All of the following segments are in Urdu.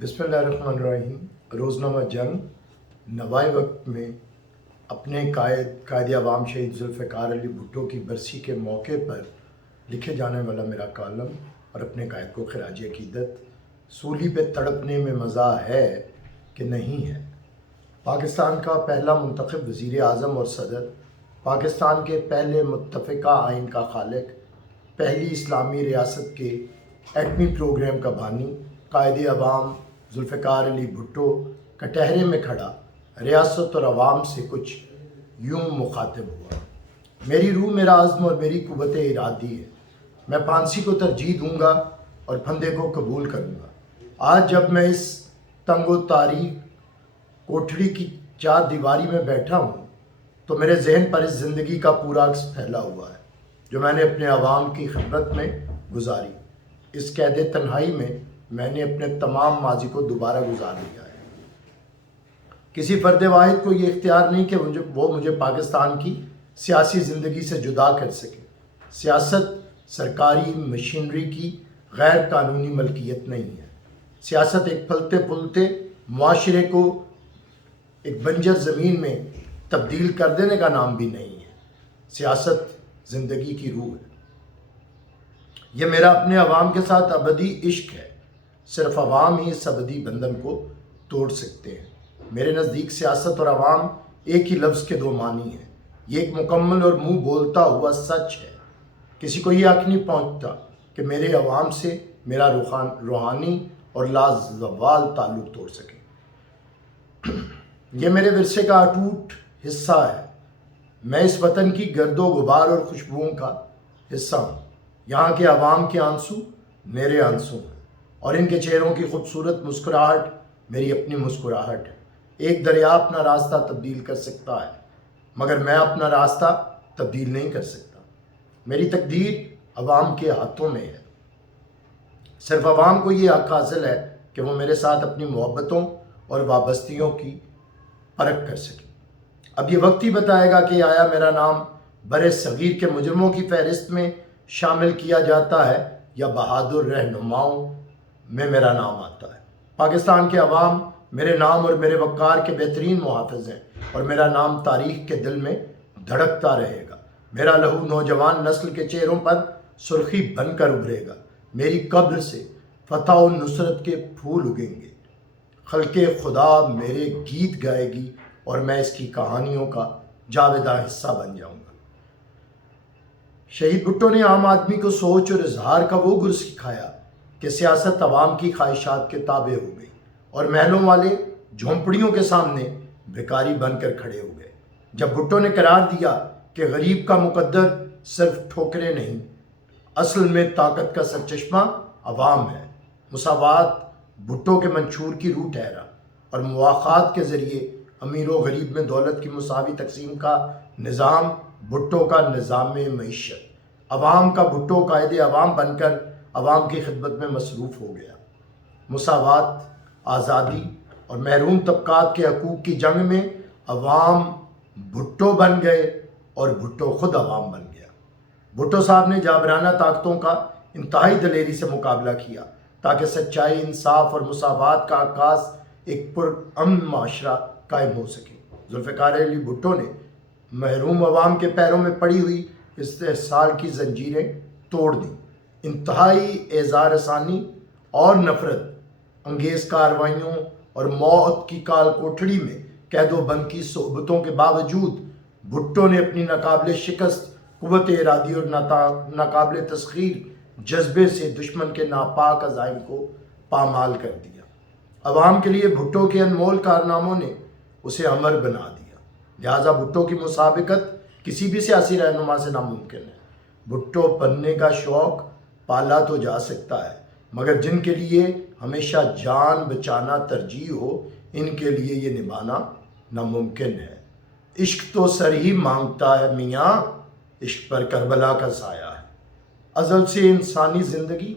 بسم اللہ الرحمن الرحیم۔ روزنامہ جنگ نوائے وقت میں اپنے قائد عوام شہید ذوالفقار علی بھٹو کی برسی کے موقع پر لکھے جانے والا میرا کالم اور اپنے قائد کو خراج عقیدت، سولی پہ تڑپنے میں مزہ ہے کہ نہیں ہے۔ پاکستان کا پہلا منتخب وزیر اعظم اور صدر، پاکستان کے پہلے متفقہ آئین کا خالق، پہلی اسلامی ریاست کے ایٹمی پروگرام کا بانی، قائد عوام ذوالفقار علی بھٹو کٹہرے میں کھڑا ریاست اور عوام سے کچھ یوں مخاطب ہوا: میری روح، میرا عزم اور میری قوت ارادی ہے، میں پھانسی کو ترجیح دوں گا اور پھندے کو قبول کروں گا۔ آج جب میں اس تنگ و تاریک کوٹھڑی کی چار دیواری میں بیٹھا ہوں تو میرے ذہن پر اس زندگی کا پورا عکس پھیلا ہوا ہے جو میں نے اپنے عوام کی خدمت میں گزاری۔ اس قید تنہائی میں نے اپنے تمام ماضی کو دوبارہ گزار لیا ہے۔ کسی فرد واحد کو یہ اختیار نہیں کہ وہ مجھے پاکستان کی سیاسی زندگی سے جدا کر سکے۔ سیاست سرکاری مشینری کی غیر قانونی ملکیت نہیں ہے۔ سیاست ایک پھلتے پھولتے معاشرے کو ایک بنجر زمین میں تبدیل کر دینے کا نام بھی نہیں ہے۔ سیاست زندگی کی روح ہے۔ یہ میرا اپنے عوام کے ساتھ ابدی عشق ہے۔ صرف عوام ہی اس ابدی بندھن کو توڑ سکتے ہیں۔ میرے نزدیک سیاست اور عوام ایک ہی لفظ کے دو معنی ہیں۔ یہ ایک مکمل اور منہ بولتا ہوا سچ ہے۔ کسی کو یہ حق نہیں پہنچتا کہ میرے عوام سے میرا روحانی اور لازوال تعلق توڑ سکے۔ یہ میرے ورثے کا اٹوٹ حصہ ہے۔ میں اس وطن کی گرد و غبار اور خوشبوؤں کا حصہ ہوں۔ یہاں کے عوام کے آنسو میرے آنسو ہیں اور ان کے چہروں کی خوبصورت مسکراہٹ میری اپنی مسکراہٹ ہے۔ ایک دریا اپنا راستہ تبدیل کر سکتا ہے مگر میں اپنا راستہ تبدیل نہیں کر سکتا۔ میری تقدیر عوام کے ہاتھوں میں ہے۔ صرف عوام کو یہ حق حاصل ہے کہ وہ میرے ساتھ اپنی محبتوں اور وابستگیوں کی پرکھ کر سکے۔ اب یہ وقت ہی بتائے گا کہ آیا میرا نام بر صغیر کے مجرموں کی فہرست میں شامل کیا جاتا ہے یا بہادر رہنماؤں میں میرا نام آتا ہے۔ پاکستان کے عوام میرے نام اور میرے وقار کے بہترین محافظ ہیں اور میرا نام تاریخ کے دل میں دھڑکتا رہے گا۔ میرا لہو نوجوان نسل کے چہروں پر سرخی بن کر ابھرے گا۔ میری قبر سے فتح و نصرت کے پھول اگیں گے۔ خلق خدا میرے گیت گائے گی اور میں اس کی کہانیوں کا جاویدہ حصہ بن جاؤں گا۔ شہید بھٹو نے عام آدمی کو سوچ اور اظہار کا وہ گر سکھایا کہ سیاست عوام کی خواہشات کے تابع ہو گئی اور محلوں والے جھونپڑیوں کے سامنے بھکاری بن کر کھڑے ہو گئے۔ جب بھٹو نے قرار دیا کہ غریب کا مقدر صرف ٹھوکریں نہیں، اصل میں طاقت کا سرچشمہ عوام ہے، مساوات بھٹو کے منشور کی روح ٹھہرا اور مواخات کے ذریعے امیر و غریب میں دولت کی مساوی تقسیم کا نظام بھٹو کا نظام معیشت۔ عوام کا بھٹو قائد عوام بن کر عوام کی خدمت میں مصروف ہو گیا۔ مساوات، آزادی اور محروم طبقات کے حقوق کی جنگ میں عوام بھٹو بن گئے اور بھٹو خود عوام بن گیا۔ بھٹو صاحب نے جابرانہ طاقتوں کا انتہائی دلیری سے مقابلہ کیا تاکہ سچائی، انصاف اور مساوات کا عکاس ایک پرامن معاشرہ قائم ہو سکے۔ ذوالفقار علی بھٹو نے محروم عوام کے پیروں میں پڑی ہوئی استحصال کی زنجیریں توڑ دیں۔ انتہائی اعزار رسانی اور نفرت انگیز کارروائیوں اور موت کی کال کوٹھڑی میں قید و بند کی صحبتوں کے باوجود بھٹو نے اپنی ناقابل شکست قوت ارادی اور ناقابل تسخیر جذبے سے دشمن کے ناپاک عزائم کو پامال کر دیا۔ عوام کے لیے بھٹو کے انمول کارناموں نے اسے امر بنا دیا۔ لہٰذا بھٹو کی مسابقت کسی بھی سیاسی رہنما سے ناممکن ہے۔ بھٹو بننے کا شوق پالا تو جا سکتا ہے مگر جن کے لیے ہمیشہ جان بچانا ترجیح ہو ان کے لیے یہ نبھانا ناممکن ہے۔ عشق تو سر ہی مانگتا ہے میاں، عشق پر کربلا کا سایہ ہے۔ ازل سے انسانی زندگی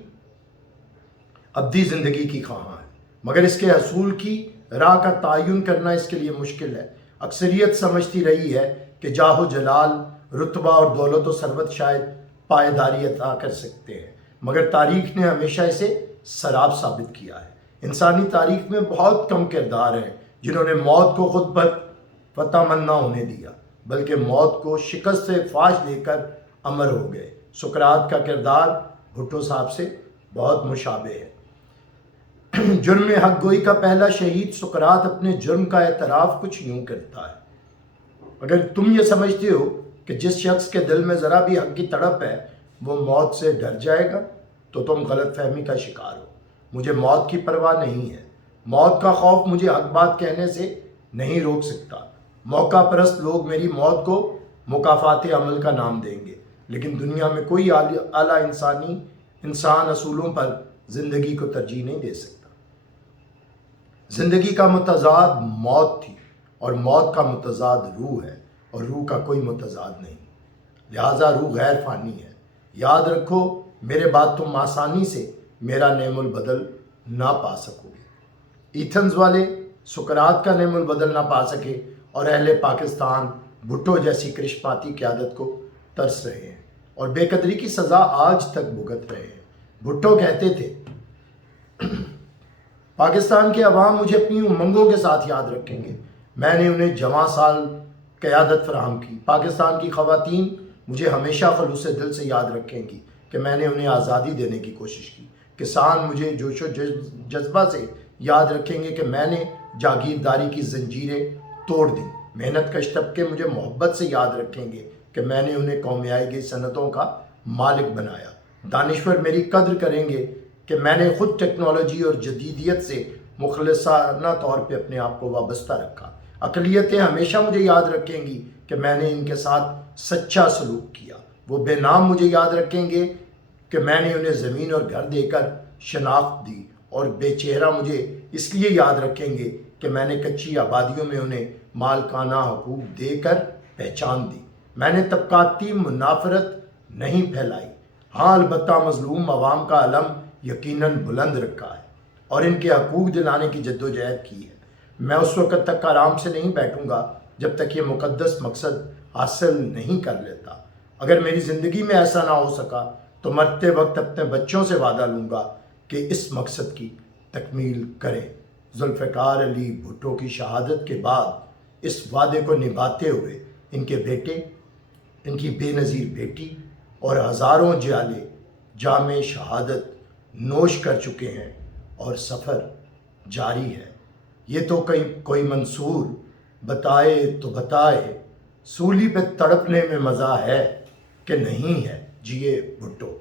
ابدی زندگی کی خواہاں ہے مگر اس کے حصول کی راہ کا تعین کرنا اس کے لیے مشکل ہے۔ اکثریت سمجھتی رہی ہے کہ جاہ و جلال، رتبہ اور دولت و ثروت شاید پائیداری عطا کر سکتے ہیں مگر تاریخ نے ہمیشہ اسے سراب ثابت کیا ہے۔ انسانی تاریخ میں بہت کم کردار ہیں جنہوں نے موت کو خود پر فتح مند نہ ہونے دیا، بلکہ موت کو شکست سے فاش دے کر امر ہو گئے۔ سقراط کا کردار بھٹو صاحب سے بہت مشابہ ہے۔ جرم حق گوئی کا پہلا شہید سقراط اپنے جرم کا اعتراف کچھ یوں کرتا ہے: اگر تم یہ سمجھتے ہو کہ جس شخص کے دل میں ذرا بھی حق کی تڑپ ہے وہ موت سے ڈر جائے گا تو تم غلط فہمی کا شکار ہو۔ مجھے موت کی پرواہ نہیں ہے۔ موت کا خوف مجھے حق بات کہنے سے نہیں روک سکتا۔ موقع پرست لوگ میری موت کو مکافات عمل کا نام دیں گے، لیکن دنیا میں کوئی اعلیٰ انسان اصولوں پر زندگی کو ترجیح نہیں دے سکتا۔ زندگی کا متضاد موت تھی اور موت کا متضاد روح ہے، اور روح کا کوئی متضاد نہیں، لہٰذا روح غیر فانی ہے۔ یاد رکھو، میرے بعد تم آسانی سے میرا نعم البدل نہ پا سکو گے۔ ایتھنز والے سقراط کا نعم البدل نہ پا سکے اور اہل پاکستان بھٹو جیسی کرشماتی قیادت کو ترس رہے ہیں اور بے قدری کی سزا آج تک بھگت رہے ہیں۔ بھٹو کہتے تھے، پاکستان کے عوام مجھے اپنی امنگوں کے ساتھ یاد رکھیں گے، میں نے انہیں جواں سال قیادت فراہم کی۔ پاکستان کی خواتین مجھے ہمیشہ خلوص دل سے یاد رکھیں گی کہ میں نے انہیں آزادی دینے کی کوشش کی۔ کسان مجھے جوش و جذبہ سے یاد رکھیں گے کہ میں نے جاگیرداری کی زنجیریں توڑ دیں۔ محنت کش طبقے مجھے محبت سے یاد رکھیں گے کہ میں نے انہیں قومیائی گئی صنعتوں کا مالک بنایا۔ دانشور میری قدر کریں گے کہ میں نے خود ٹیکنالوجی اور جدیدیت سے مخلصانہ طور پہ اپنے آپ کو وابستہ رکھا۔ اقلیتیں ہمیشہ مجھے یاد رکھیں گی کہ میں نے ان کے ساتھ سچا سلوک کیا۔ وہ بے نام مجھے یاد رکھیں گے کہ میں نے انہیں زمین اور گھر دے کر شناخت دی، اور بے چہرہ مجھے اس لیے یاد رکھیں گے کہ میں نے کچی آبادیوں میں انہیں مالکانہ حقوق دے کر پہچان دی۔ میں نے طبقاتی منافرت نہیں پھیلائی، ہاں البتہ مظلوم عوام کا علم یقیناً بلند رکھا ہے اور ان کے حقوق دلانے کی جدوجہد کی ہے۔ میں اس وقت تک آرام سے نہیں بیٹھوں گا جب تک یہ مقدس مقصد حاصل نہیں کر لیتا۔ اگر میری زندگی میں ایسا نہ ہو سکا تو مرتے وقت اپنے بچوں سے وعدہ لوں گا کہ اس مقصد کی تکمیل کریں۔ ذوالفقار علی بھٹو کی شہادت کے بعد اس وعدے کو نبھاتے ہوئے ان کے بیٹے، ان کی بے نظیر بیٹی اور ہزاروں جیالے جام شہادت نوش کر چکے ہیں اور سفر جاری ہے۔ یہ تو کوئی منصور بتائے تو بتائے، سولی پہ تڑپنے میں مزہ ہے کہ نہیں ہے؟ جیے بھٹو۔